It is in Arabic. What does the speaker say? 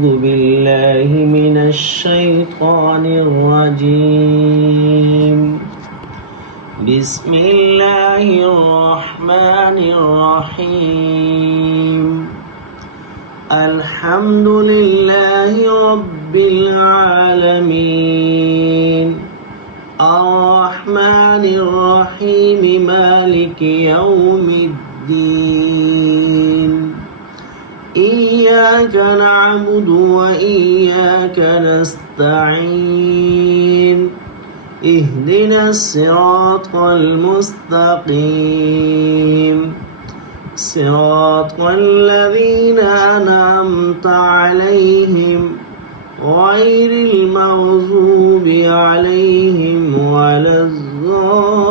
أعوذ بالله من الشيطان الرجيم. بسم الله الرحمن الرحيم. الحمد لله رب العالمين، الرحمن الرحيم، مالك يوم الدين. إياك نعبد وإياك نستعين. اهدنا الصراط المستقيم، صراط الذين أنعمت عليهم غير المغضوب عليهم ولا الضالين.